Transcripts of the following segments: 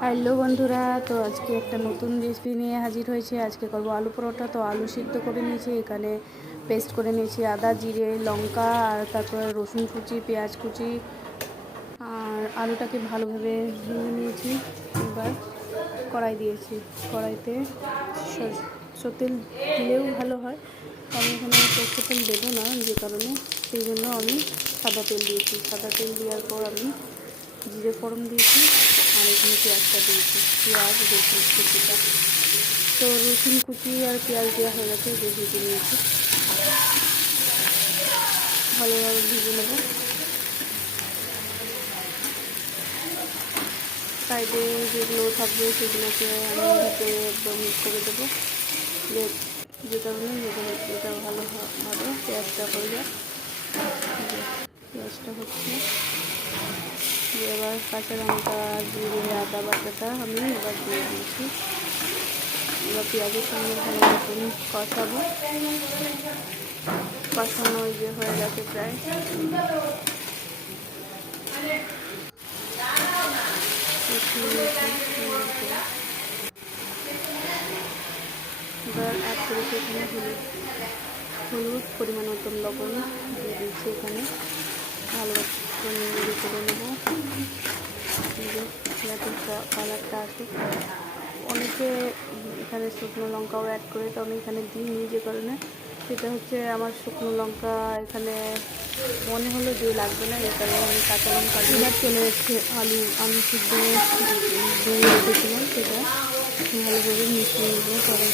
Hello বন্ধুরা, তো আজকে একটা নতুন রেসিপি নিয়ে হাজির হয়েছে। আজকে করব আলু পরোটা। তো আলু সিদ্ধ করে নিয়েছি, এখানে পেস্ট করে নিয়েছি আদা, জিরে, লঙ্কা, আর তারপর রসুন কুচি, পেঁয়াজ কুচি। আর আলুটাকে ভালোভাবে ভেঙে নিয়েছি। এবার কড়াই দিয়েছি। কড়াইতে সরষের তেল দিলেও ভালো হয়। আমি এখানে সরষের তেল দেবো না, যে কারণে সেই জন্য আমি সাদা তেল দিয়েছি। সাদা তেল দেওয়ার পর আমি জিরে ফোড়ন দিয়েছি আর এখানে পেঁয়াজটা দিয়েছি। পেঁয়াজ, রসুন কুচিটা। তো রসুন কুচি আর পেঁয়াজ দেওয়া হয়ে গেছে যে ভেজে নিয়েছি। ভালোভাবে ভেজে নেব। সাইডে যেগুলো থাকবে সেগুলোকে আমি ভিতরে একদম করে দেবো। যে কারণে এটা ভালো পেঁয়াজটা যায়। পেঁয়াজটা হচ্ছে দিয়ে এবার কাঁচা লঙ্কা, জিরে, আদা বাটাটা আমি এবার দিয়ে দিয়েছি। এবার পেঁয়াজের সঙ্গে ভালো মতন কষাবো। কষানো যে হয়ে গেছে প্রায়। এবার অ্যাড করেছি এখানে হলুদ হলুদ পরিমাণ মতন লবণ দিয়ে দিয়েছি এখানে। ভালো করে নেব। যাতে কালারটা আসে অনেকে এখানে শুকনো লঙ্কাও অ্যাড করে, তো আমি এখানে দিইনি যে কারণে। সেটা হচ্ছে আমার শুকনো লঙ্কা এখানে মনে হলো যে লাগবে না এই কারণে আমি কাঁচা লঙ্কা এবার চলে এসছে আলু আলু সিদ্ধ ধুয়ে রেখেছিলাম সেটা। ভালোভাবে মিশিয়ে নেব পরে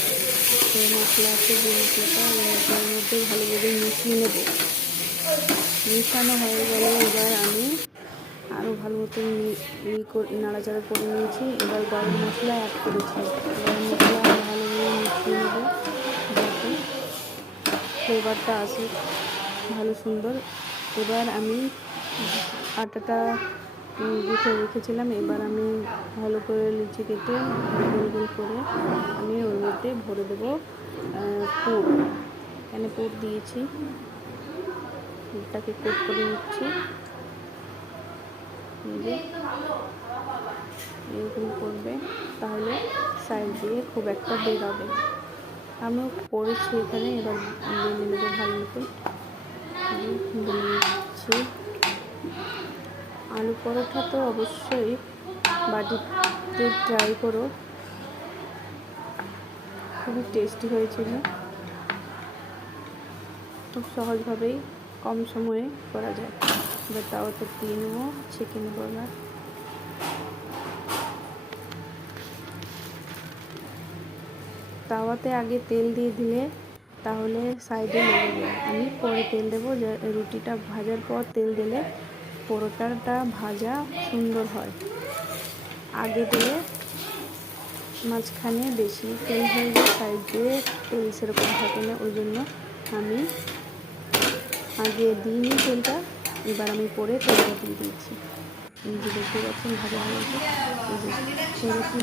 যে মশলা আছে, যে মশলাটা ওই মশলার মধ্যে ভালোভাবে মিশিয়ে নেব। মিশানো হয়ে গেলে এবার আমি আরও ভালো মতো নাড়াচাড়া করে নিয়েছি। এবার গরম মশলা অ্যাড করেছি। গরম মশলা ভালোভাবে মিশিয়ে নেব। যাতে ফ্লেভারটা আসে ভালো সুন্দর। এবার আমি আটাটা গুঁথে রেখেছিলাম। এবার আমি ভালো করে লুচি কেটে গোল গোল করে আমি ওর মধ্যে ভরে দেবো পুর। এখানে পুর দিয়েছি। পুরটাকে কোট করে নিচ্ছি। এরকম করবে, তাহলে সাইড দিয়ে খুব একটা বেরোবে। আমিও পড়েছি এখানে, এবার বেলে নেব ভালো মতো। বেলে নিচ্ছি আলু পরোটা তো অবশ্যই বাটিতে ট্রাই করো। খুবই টেস্টি হয়েছিল। খুব সহজভাবেই কম সময়ে করা যায়। তাওয়াতে দিয়ে নেব ছেঁকে নেব এবার তাওয়াতে আগে তেল দিয়ে দিলে তাহলে সাইডে লেগে যায়। আমি পরে তেল দেবো রুটিটা ভাজার পর তেল দিলে পরোটাটা ভাজা সুন্দর হয়। আগে দিলে মাঝখানে বেশি তেল হয়ে যায় সাইড দিয়ে তেল সেরকম থাকে না, ওই জন্য আমি আগে দিইনি তেলটা। এবার আমি পরে তেলটা দিয়ে দিয়েছি দেখতে পাচ্ছেন ভাজা হয়ে সেরকম